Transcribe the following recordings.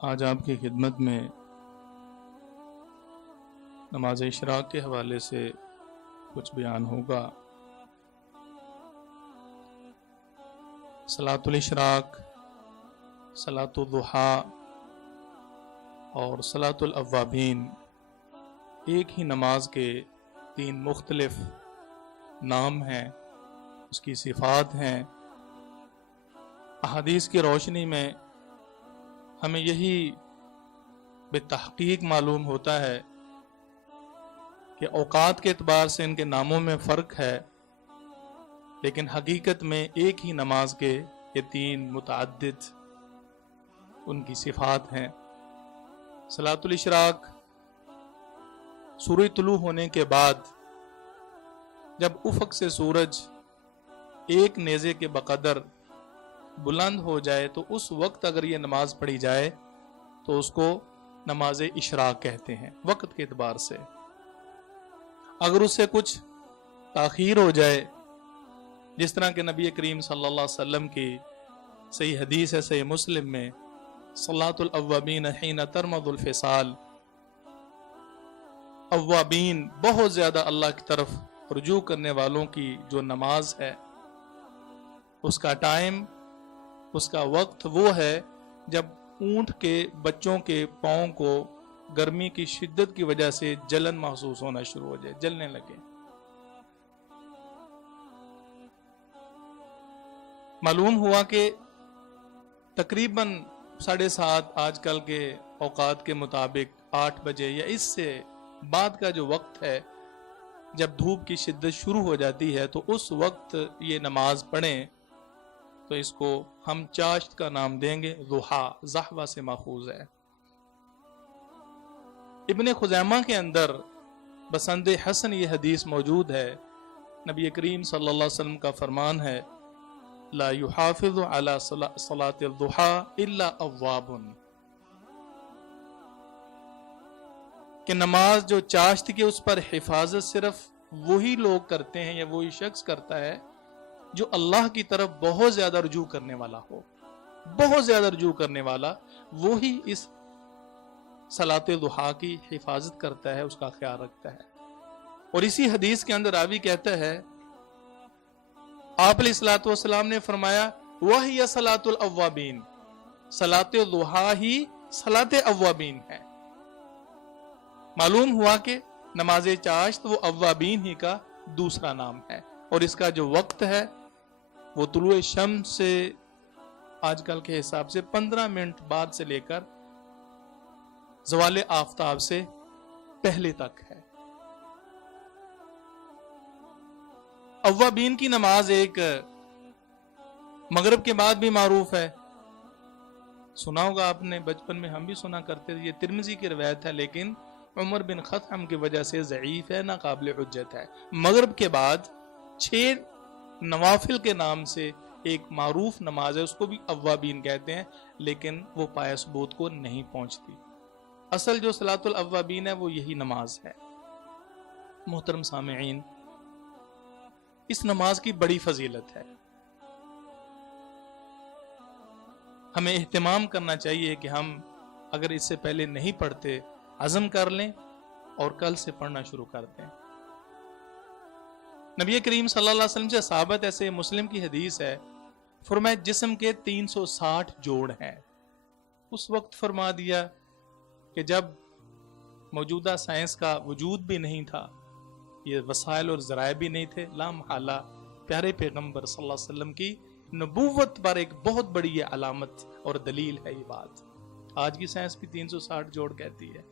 آج آپ کی خدمت میں نماز اشراق کے حوالے سے کچھ بیان ہوگا۔ صلاۃ الاشراق، صلاۃ الضحیٰ اور صلاۃ الاوابین ایک ہی نماز کے تین مختلف نام ہیں، اس کی صفات ہیں۔ احادیث کی روشنی میں ہمیں یہی بتحقیق معلوم ہوتا ہے کہ اوقات کے اعتبار سے ان کے ناموں میں فرق ہے، لیکن حقیقت میں ایک ہی نماز کے یہ تین متعدد ان کی صفات ہیں۔ صلاۃ الاشراق سورج طلوع ہونے کے بعد جب افق سے سورج ایک نیزے کے بقدر بلند ہو جائے تو اس وقت اگر یہ نماز پڑھی جائے تو اس کو نماز اشراق کہتے ہیں وقت کے اعتبار سے۔ اگر اس سے کچھ تاخیر ہو جائے، جس طرح کہ نبی کریم صلی اللہ علیہ وسلم کی صحیح حدیث ہے صحیح مسلم میں، صلاۃ الاوابین حین ترمض الفصال، اوابین بہت زیادہ اللہ کی طرف رجوع کرنے والوں کی جو نماز ہے، اس کا ٹائم، اس کا وقت وہ ہے جب اونٹ کے بچوں کے پاؤں کو گرمی کی شدت کی وجہ سے جلن محسوس ہونا شروع ہو جائے، جلنے لگے۔ معلوم ہوا کہ تقریباً 7:30 آج کل کے اوقات کے مطابق 8 بجے یا اس سے بعد کا جو وقت ہے جب دھوپ کی شدت شروع ہو جاتی ہے، تو اس وقت یہ نماز پڑھیں تو اس کو ہم چاشت کا نام دیں گے۔ ضحیٰ زحوہ سے ماخوذ ہے۔ ابن خزیمہ کے اندر بسند حسن یہ حدیث موجود ہے، نبی کریم صلی اللہ علیہ وسلم کا فرمان ہے، لا يحافظ على صلاة الضحى الا اواب، کہ نماز جو چاشت کی اس پر حفاظت صرف وہی لوگ کرتے ہیں یا وہی شخص کرتا ہے جو اللہ کی طرف بہت زیادہ رجوع کرنے والا ہو۔ بہت زیادہ رجوع کرنے والا وہی اس صلاۃ الضحیٰ کی حفاظت کرتا ہے، اس کا خیال رکھتا ہے۔ اور اسی حدیث کے اندر راوی کہتا ہے، آپ علیہ الصلوۃ والسلام نے فرمایا، وَهِيَ صَلَاةُ الْأَوَّابِينَ، صلاۃ الضحیٰ ہی صلاۃ اوابین ہے۔ معلوم ہوا کہ نماز چاشت وہ اوابین ہی کا دوسرا نام ہے، اور اس کا جو وقت ہے وہ طلوع شمس سے آج کل کے حساب سے 15 منٹ بعد سے لے کر زوال آفتاب سے پہلے تک ہے۔ اوابین کی نماز ایک مغرب کے بعد بھی معروف ہے، سنا ہوگا آپ نے، بچپن میں ہم بھی سنا کرتے تھے۔ یہ ترمذی کی روایت ہے، لیکن عمر بن خطعم کی وجہ سے ضعیف ہے، ناقابل حجت ہے۔ مغرب کے بعد 6 نوافل کے نام سے ایک معروف نماز ہے، اس کو بھی اوابین کہتے ہیں، لیکن وہ پایہ ثبوت کو نہیں پہنچتی۔ اصل جو صلاۃ الاوابین ہے وہ یہی نماز ہے۔ محترم سامعین، اس نماز کی بڑی فضیلت ہے، ہمیں اہتمام کرنا چاہیے کہ ہم اگر اس سے پہلے نہیں پڑھتے عزم کر لیں اور کل سے پڑھنا شروع کر دیں۔ نبی کریم صلی اللہ علیہ وسلم سے ثابت ایسے مسلم کی حدیث ہے، فرمایا جسم کے 360 جوڑ ہیں۔ اس وقت فرما دیا کہ جب موجودہ سائنس کا وجود بھی نہیں تھا، یہ وسائل اور ذرائع بھی نہیں تھے، لا محالہ پیارے پیغمبر صلی اللہ علیہ وسلم کی نبوت پر ایک بہت بڑی یہ علامت اور دلیل ہے یہ بات۔ آج کی سائنس بھی 360 جوڑ کہتی ہے۔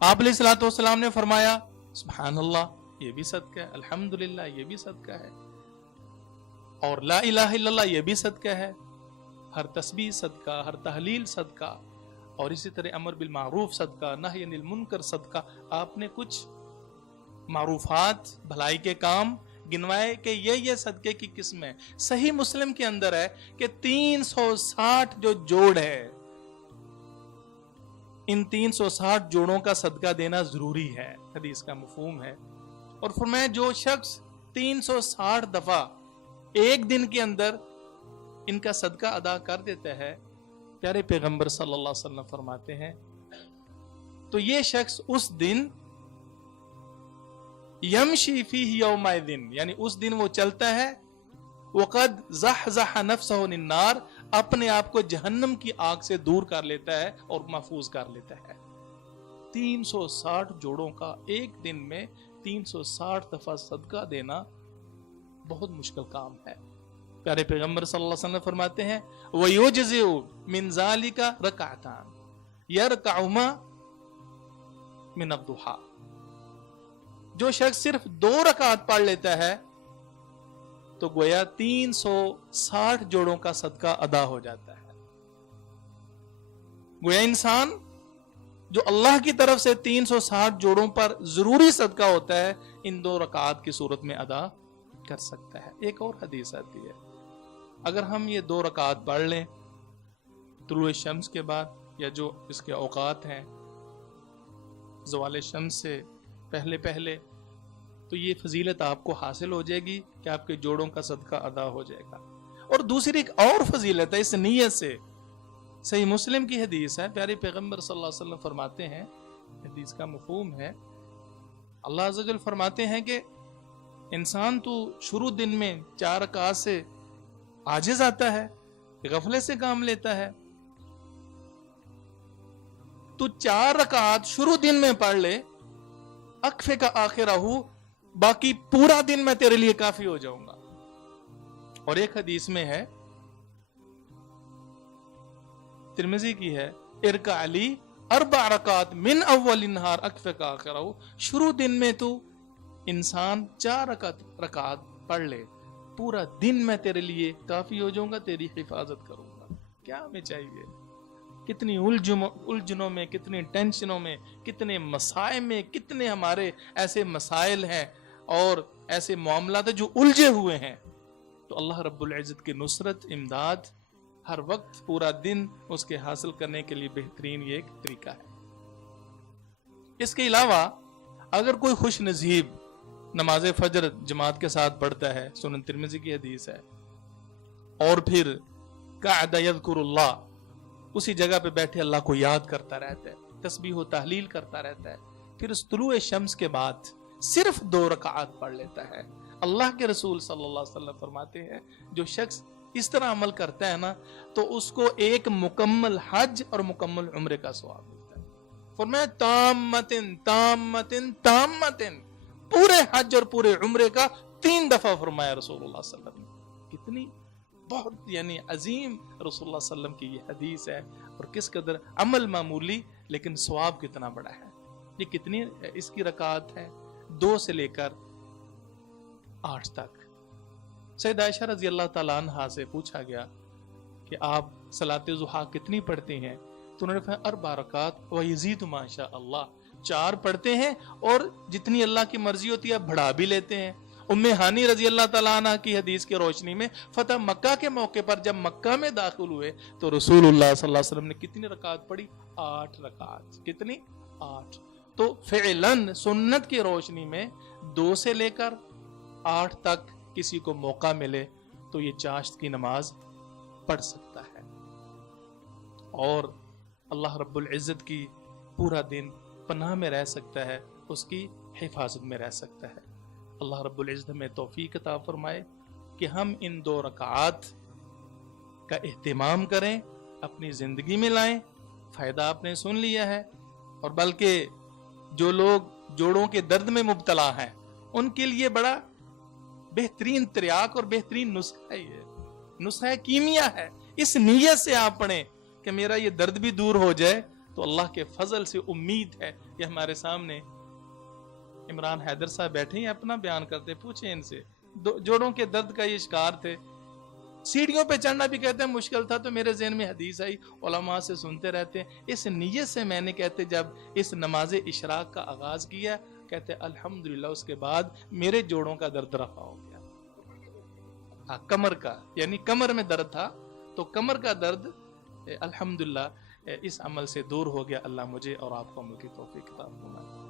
آپ علیہ الصلوۃ والسلام نے فرمایا، سبحان اللہ یہ بھی صدقہ ہے، الحمدللہ یہ بھی صدقہ ہے، اور لا الہ الا اللہ یہ بھی صدقہ ہے، ہر تسبیح صدقہ، ہر تحلیل صدقہ، اور اسی طرح امر بالمعروف صدقہ، نہی عن المنکر صدقہ۔ آپ نے کچھ معروفات، بھلائی کے کام گنوائے کہ یہ صدقے کی قسم ہے۔ صحیح مسلم کے اندر ہے کہ 360 جو جوڑ ہے، ان 360 جوڑوں کا صدقہ دینا ضروری ہے، حدیث کا مفہوم ہے۔ اور فرمایا جو شخص 360 دفعہ ایک دن کے اندر ان کا صدقہ ادا کر دیتا ہے پیارے پیغمبر صلی اللہ علیہ وسلم فرماتے ہیں تو یہ شخص اس دن یمشی فیہ یومئذ، یعنی اس دن وہ چلتا ہے وقد زحزح نفسہ عن النار، اپنے آپ کو جہنم کی آگ سے دور کر لیتا ہے اور محفوظ کر لیتا ہے۔ 360 جوڑوں کا ایک دن میں 360 دفعہ صدقہ دینا بہت مشکل کام ہے۔ پیارے پیغمبر صلی اللہ علیہ وسلم فرماتے ہیں وَيُجْزِئُ مِنْ ذَلِكَ رَكَعْتَانِ يَرْكَعُهُمَا مِنَ الضُّحَىٰ، جو شخص صرف 2 رکعت پڑھ لیتا ہے تو گویا 360 جوڑوں کا صدقہ ادا ہو جاتا ہے۔ گویا انسان جو اللہ کی طرف سے 360 جوڑوں پر ضروری صدقہ ہوتا ہے ان 2 رکعات کی صورت میں ادا کر سکتا ہے۔ ایک اور حدیث آتی ہے اگر ہم یہ 2 رکعات پڑھ لیں طلوع شمس کے بعد یا جو اس کے اوقات ہیں زوال شمس سے پہلے پہلے، تو یہ فضیلت آپ کو حاصل ہو جائے گی کہ آپ کے جوڑوں کا صدقہ ادا ہو جائے گا۔ اور دوسری ایک اور فضیلت ہے اس نیت سے، صحیح مسلم کی حدیث ہے، پیارے پیغمبر صلی اللہ علیہ وسلم فرماتے ہیں، حدیث کا مفہوم ہے، اللہ عز و جل فرماتے ہیں کہ انسان تو شروع دن میں 4 رکعات سے عاجز آتا ہے، غفلے سے کام لیتا ہے، تو 4 رکعات شروع دن میں پڑھ لے، اکفے کا آخرہ ہو، باقی پورا دن میں تیرے لیے کافی ہو جاؤں گا۔ اور ایک حدیث میں ہے ترمذی کی ہے ارکع علی 4 رکعات من اول النہار اکفے کا آخرہ ہو، شروع دن میں تو انسان 4 رکعات پڑھ لے، پورا دن میں تیرے لیے کافی ہو جاؤں گا، تیری حفاظت کروں گا۔ کیا ہمیں چاہیے؟ کتنی الجھنوں میں، کتنی ٹینشنوں میں، کتنے مسائل میں، کتنے ہمارے ایسے مسائل ہیں اور ایسے معاملات جو الجھے ہوئے ہیں، تو اللہ رب العزت کی نصرت، امداد ہر وقت پورا دن اس کے حاصل کرنے کے لیے بہترین یہ ایک طریقہ ہے۔ اس کے علاوہ اگر کوئی خوش نصیب نماز فجر جماعت کے ساتھ پڑھتا ہے، سنن ترمذی کی حدیث ہے، اور پھر قعد یذکر اللہ، اسی جگہ پہ بیٹھے اللہ کو یاد کرتا رہتا ہے، تسبیح و تحلیل کرتا رہتا ہے، پھر اس طلوع شمس کے بعد صرف 2 رکعات پڑھ لیتا ہے، اللہ کے رسول صلی اللہ علیہ وسلم فرماتے ہیں جو شخص اس طرح عمل کرتا ہے نا تو اس کو ایک مکمل حج اور مکمل عمرے کا ثواب ملتا ہے۔ فرمایا تامتن تامتن تامتن، پورے حج اور پورے عمرے کا 3 دفعہ فرمایا رسول اللہ صلی اللہ علیہ وسلم نے۔ کتنی بہت یعنی عظیم رسول اللہ صلی اللہ علیہ وسلم کی یہ حدیث ہے، اور کس قدر عمل معمولی لیکن ثواب کتنا بڑا ہے۔ یہ کتنی اس کی رکعات ہے؟ 2 سے لے کر 8 تک۔ سیدہ عائشہ رضی اللہ تعالیٰ عنہا سے پوچھا گیا کہ آپ صلاۃ ضحیٰ کتنی پڑھتے ہیں؟ تو انہوں نے فرمایا 4 رکعات ویزید ما شاء اللہ، 4 پڑھتے ہیں اور جتنی اللہ کی مرضی ہوتی ہے بڑھا بھی لیتے ہیں۔ ام ہانی رضی اللہ تعالیٰ عنہ کی حدیث کی روشنی میں فتح مکہ کے موقع پر جب مکہ میں داخل ہوئے تو رسول اللہ صلی اللہ علیہ وسلم نے کتنی رکعات پڑھی؟ 8 رکعات۔ کتنی؟ 8۔ تو فعلاً سنت کی روشنی میں 2 سے لے کر 8 تک کسی کو موقع ملے تو یہ چاشت کی نماز پڑھ سکتا ہے، اور اللہ رب العزت کی پورا دن پناہ میں رہ سکتا ہے، اس کی حفاظت میں رہ سکتا ہے۔ اللہ رب العزت ہمیں توفیق عطا فرمائے کہ ہم ان 2 رکعات کا اہتمام کریں، اپنی زندگی میں لائیں۔ فائدہ آپ نے سن لیا ہے، اور بلکہ جو لوگ جوڑوں کے درد میں مبتلا ہیں ان کے لیے بڑا بہترین تریاق اور بہترین نسخہ ہے، یہ نسخہ کیمیا ہے۔ اس نیت سے آپ پڑھیں کہ میرا یہ درد بھی دور ہو جائے، تو اللہ کے فضل سے امید ہے کہ ہمارے سامنے عمران حیدر صاحب بیٹھے ہیں، اپنا بیان کرتے، پوچھیں ان سے، جوڑوں کے درد کا یہ شکار تھے، سیڑھیوں پہ چڑھنا بھی کہتے ہیں مشکل تھا، تو میرے ذہن میں حدیث آئی، علماء سے سنتے رہتے ہیں۔ اس نیت سے میں نے کہتے جب اس نماز اشراق کا آغاز کیا، کہتے الحمدللہ اس کے بعد میرے جوڑوں کا درد رفع ہو گیا۔ کمر کا، یعنی کمر میں درد تھا تو کمر کا درد الحمدللہ اس عمل سے دور ہو گیا۔ اللہ مجھے اور آپ کو عمل کی توفیق عطا فرمائے۔